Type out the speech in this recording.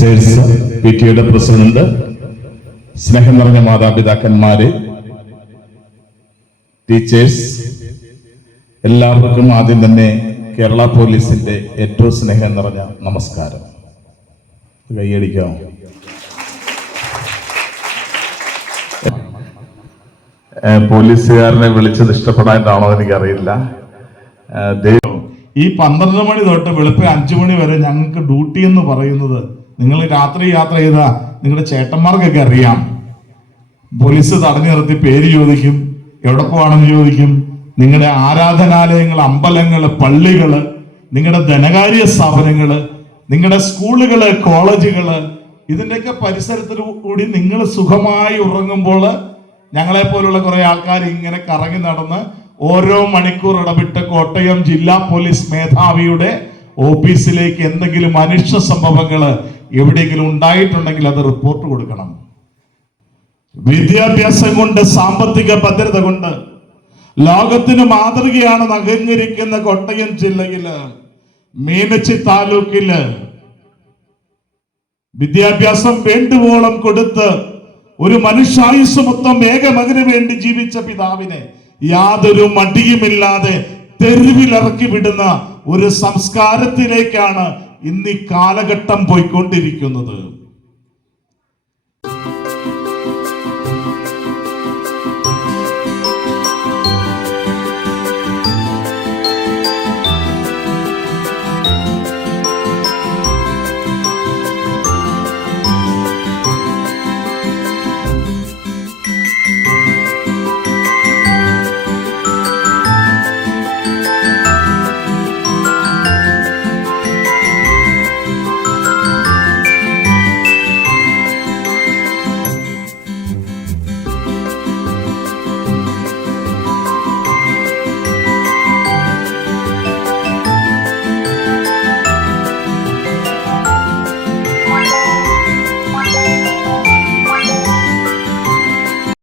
Teachers PTA president, സ്നേഹം നിറഞ്ഞ മാതാപിതാക്കന്മാരെ, ടീച്ചേഴ്സ് എല്ലാവർക്കും ആദ്യം തന്നെ കേരള പോലീസിന്റെ ഏറ്റവും സ്നേഹം നിറഞ്ഞ നമസ്കാരം. കൈയടിക്കാം. പോലീസുകാരനെ വിളിച്ചത് ഇഷ്ടപ്പെടാനാണോ എനിക്കറിയില്ല. ഈ 12 മണി തൊട്ട് വെളുപ്പ് 5 മണി വരെ ഞങ്ങൾക്ക് ഡ്യൂട്ടി എന്ന് പറയുന്നത്, നിങ്ങൾ രാത്രി യാത്ര ചെയ്ത നിങ്ങളുടെ ചേട്ടന്മാർക്കൊക്കെ അറിയാം. പോലീസ് തടഞ്ഞു നിർത്തി പേര് ചോദിക്കും, എവിടെ പോവാണെന്ന് ചോദിക്കും. നിങ്ങളുടെ ആരാധനാലയങ്ങൾ, അമ്പലങ്ങള്, പള്ളികള്, നിങ്ങളുടെ ധനകാര്യ സ്ഥാപനങ്ങള്, നിങ്ങളുടെ സ്കൂളുകള്, കോളേജുകള്, ഇതിന്റെയൊക്കെ പരിസരത്തിൽ കൂടി നിങ്ങൾ സുഖമായി ഉറങ്ങുമ്പോൾ ഞങ്ങളെ പോലുള്ള കുറെ ആൾക്കാർ ഇങ്ങനെ കറങ്ങി നടന്ന് ഓരോ മണിക്കൂർ ഇടവിട്ട് കോട്ടയം ജില്ലാ പോലീസ് മേധാവിയുടെ ഓഫീസിലേക്ക് എന്തെങ്കിലും അനിഷ്ട സംഭവങ്ങൾ എവിടെയെങ്കിലും ഉണ്ടായിട്ടുണ്ടെങ്കിൽ അത് റിപ്പോർട്ട് കൊടുക്കണം. വിദ്യാഭ്യാസം കൊണ്ട്, സാമ്പത്തിക ഭദ്രത കൊണ്ട് ലോകത്തിന് മാതൃകയാണ് അഹങ്കരിക്കുന്ന കോട്ടയം ജില്ലയില് മീനച്ചി താലൂക്കില് വിദ്യാഭ്യാസം വേണ്ടുവോളം കൊടുത്ത് ഒരു മനുഷ്യായുസ് മൊത്തം ഏകമകന് വേണ്ടി ജീവിച്ച പിതാവിനെ യാതൊരു മടിയുമില്ലാതെ തെരുവിലിറക്കി വിടുന്ന ഒരു സംസ്കാരത്തിലേക്കാണ് ഇന്ന് ഈ കാലഘട്ടം പോയിക്കൊണ്ടിരിക്കുന്നത്.